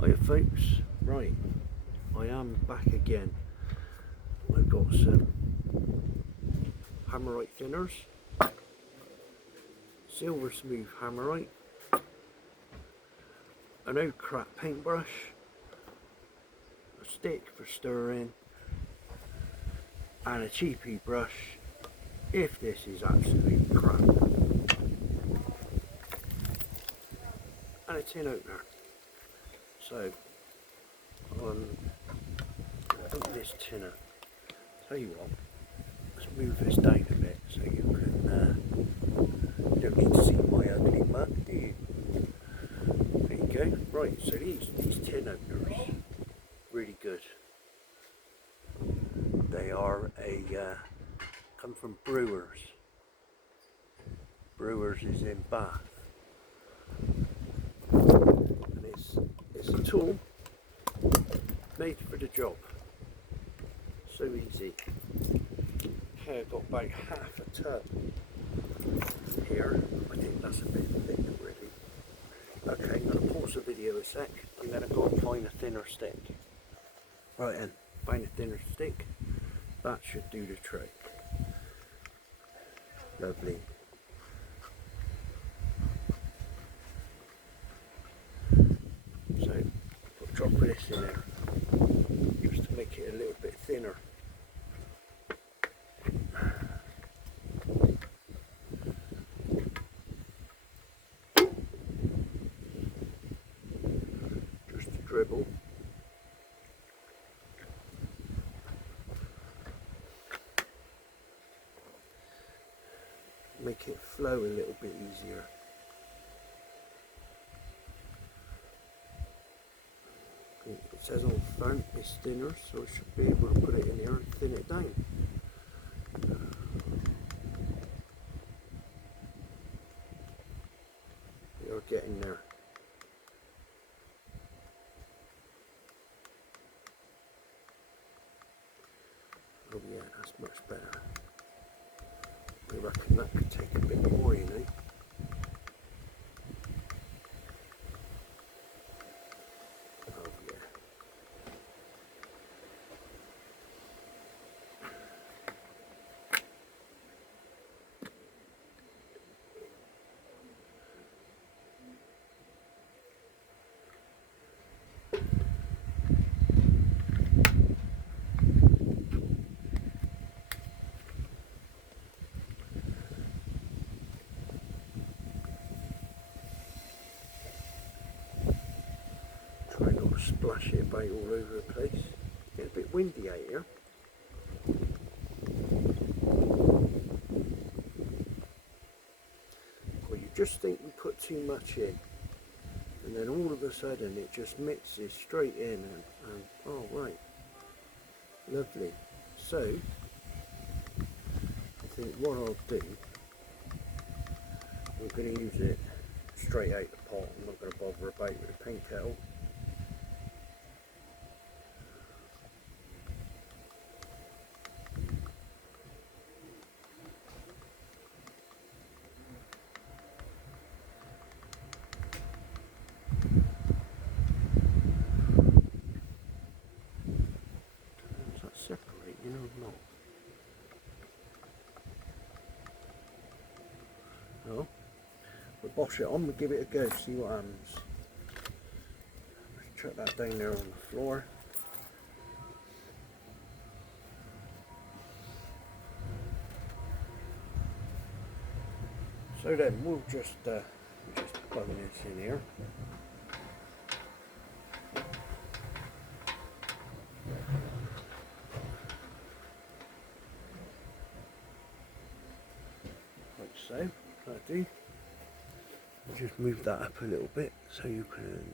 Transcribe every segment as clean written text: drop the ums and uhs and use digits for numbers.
Hiya folks, right, I am back again. I've got some hammerite thinners, silver smooth hammerite, an old crap paintbrush, a stick for stirring, and a cheapy brush if this is absolute crap, and a tin opener. So open this tin up. Tell you what, let's move this down a bit so you can don't need to see my ugly mug, do you? There you go. Right, so these tin openers, really good. They are come from Brewers. Brewers is in Bath. And it's a tool made for the job. So easy. Okay, I've got about half a tub here. I think that's a bit thick really. Okay, I'm going to pause the video a sec. I'm going to go and find a thinner stick. Right then, find a thinner stick. That should do the trick. Lovely. So, I'll drop this in there just to make it a little bit thinner. Just a dribble. Make it flow a little bit easier. It says on the front it's thinner, so I should be able to put it in here and thin it down. You're getting there. Oh yeah, that's much better. I reckon that could take a bit more, you know. Oh yeah. Try not to splash it about all over the place. It's a bit windy out here. Well, you just think you put too much in, and then all of a sudden it just mixes straight in, and oh right, lovely. So I think what I'll do, I'm going to use it straight out the pot. I'm not going to bother about with the paint kettle. Does that separate, you know, or not? No. We'll bosh it on, we'll give it a go, see what happens. Chuck that down there on the floor. So then we'll just plug this in here. Like so. I do. Just move that up a little bit so you can,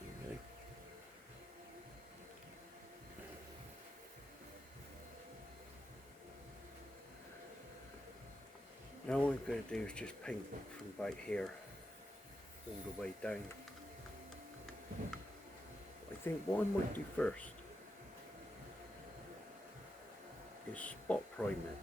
you know. Now all we're going to do is just paint from about here all the way down. I think what I might do first is spot prime it.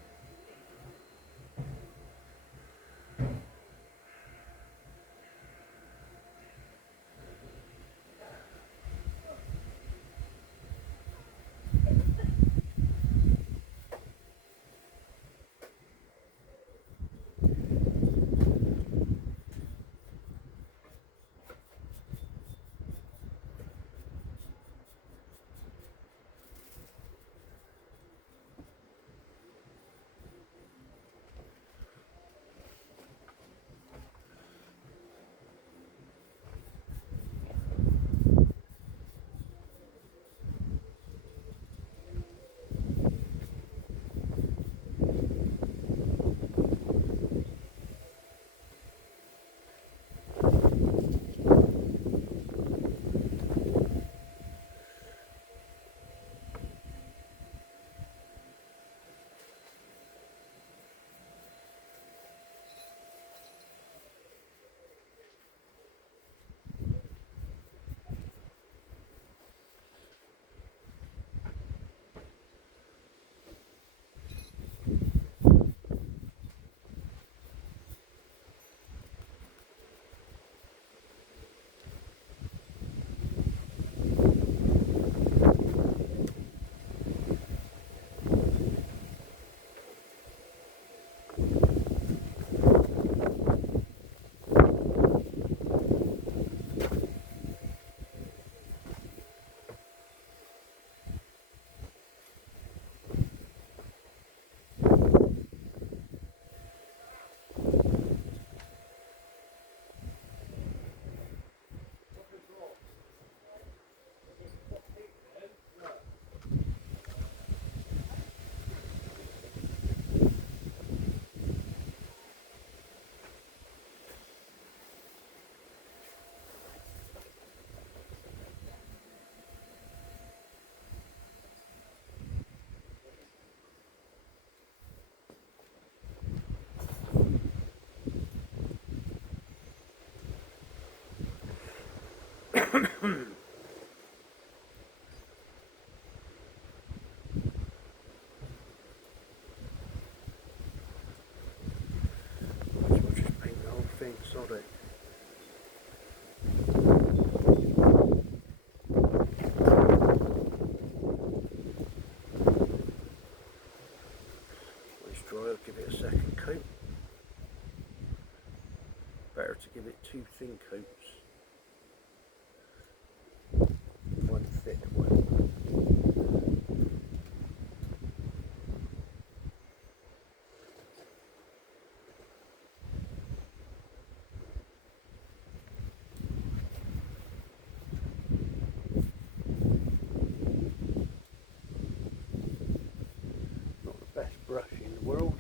We'll just paint the whole thing solid. When it's dry, I'll give it a second coat. Better to give it 2 thin coats, one thick one. Not the best brush in the world.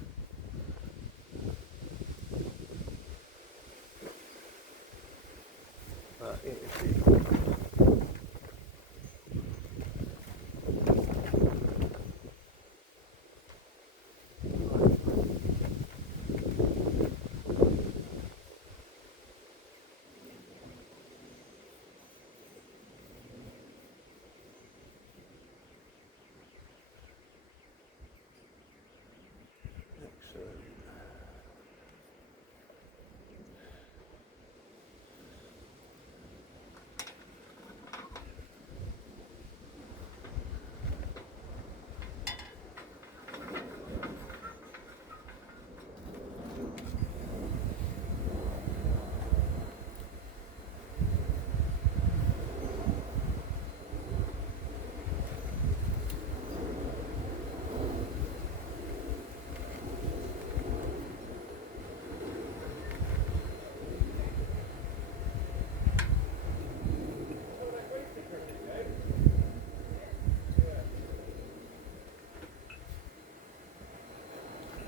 It is. Excellent.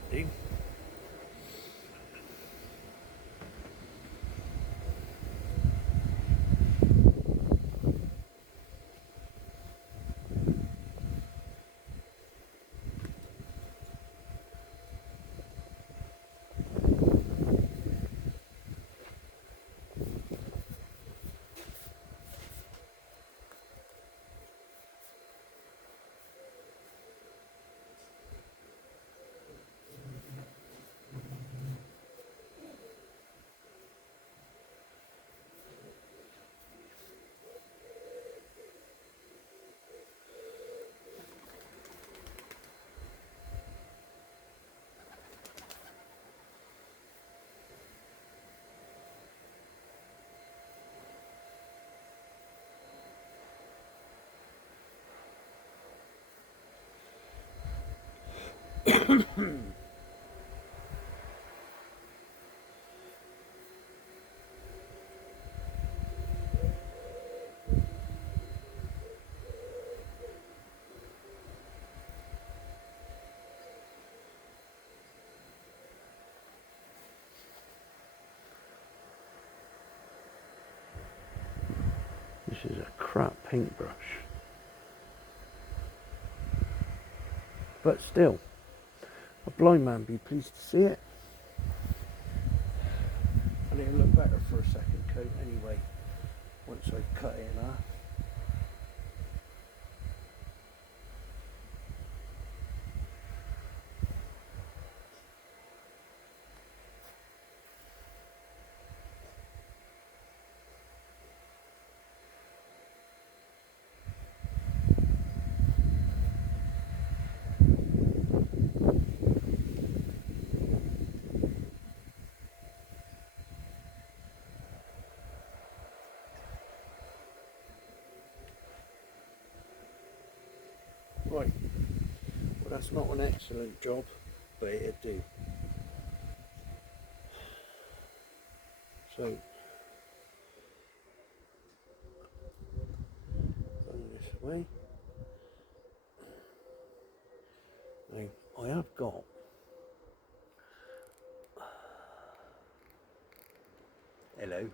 Do. This is a crap paintbrush. But still, a blind man be pleased to see it. And it'll look better for a second coat anyway, once I've cut it in half. Right, well that's not an excellent job, but it'll do. So, going this way. Now, I have got hello.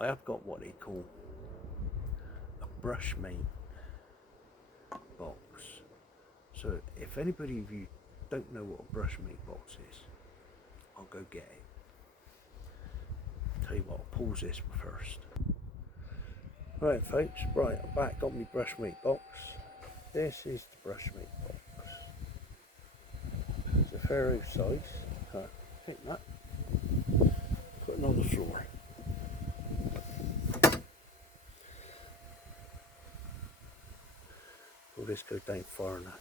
I have got what they call a brush mate box. So if anybody of you don't know what a brush mate box is, I'll go get it. tell you what, I'll pause this first. Right folks, right, I'm back, got my brush meat box. This is the brush meat box. It's a Pharaoh size. Take that, put it on the floor. Will this go down far enough?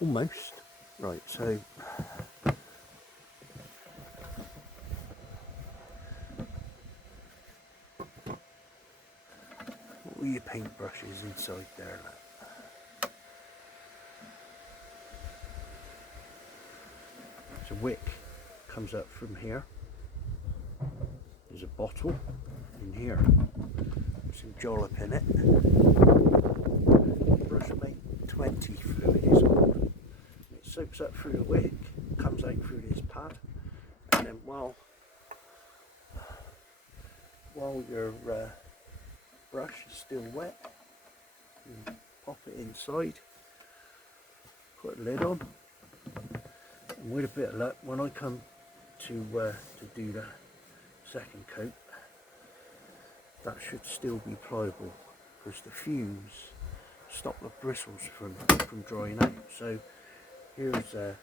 Almost. Right, so all your paintbrushes inside there. Look. So wick comes up from here. There's a bottle in here. Some jollop in it. Brush mate 20 fluid is on. It soaks up through the wick, comes out through this pad, and then while your brush is still wet, you pop it inside, put a lid on, and with a bit of luck, when I come to do the second coat, that should still be pliable, because the fumes stop the bristles from drying out. So here's a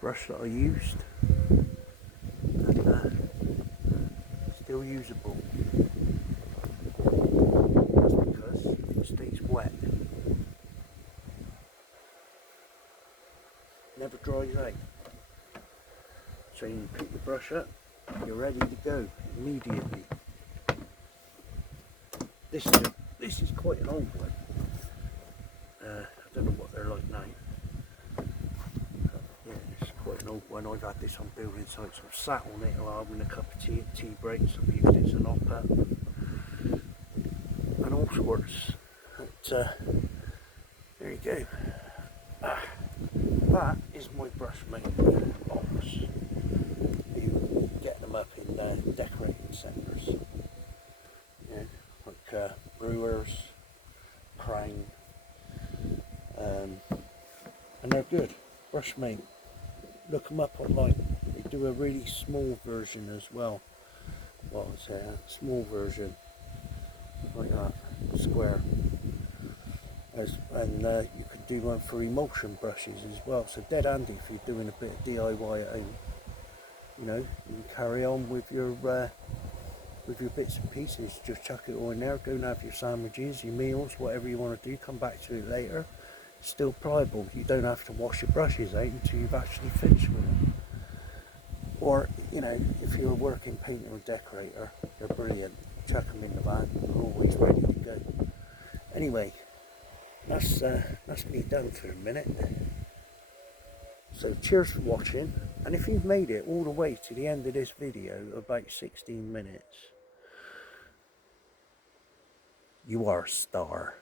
brush that I used, and still usable. That's because it stays wet, never dries out. So you pick the brush up, you're ready to go immediately. This is quite an old one. I don't know what they're like now. Yeah, it's quite an old one. I've had this on building sites. I've sat on it while having a cup of tea at tea breaks. I've used it as an hopper and all sorts. But, there you go. That is my brush mate box. You get them up in decorating centres. Yeah, like Brewers, Crown, and they're good. Brush mate. Look them up online. They do a really small version as well. Well, it's a small version, like that, square. And you can do one for emulsion brushes as well. So dead handy if you're doing a bit of DIY at home. You know, you can carry on with your bits and pieces. Just chuck it all in there. Go and have your sandwiches, your meals, whatever you want to do. Come back to it later. It's still pliable. You don't have to wash your brushes out until you've actually finished with them. Or, you know, if you're a working painter or decorator, they're brilliant. Chuck them in the van. They're always ready to go. Anyway, that's me done for a minute. So cheers for watching, and if you've made it all the way to the end of this video, about 16 minutes, you are a star.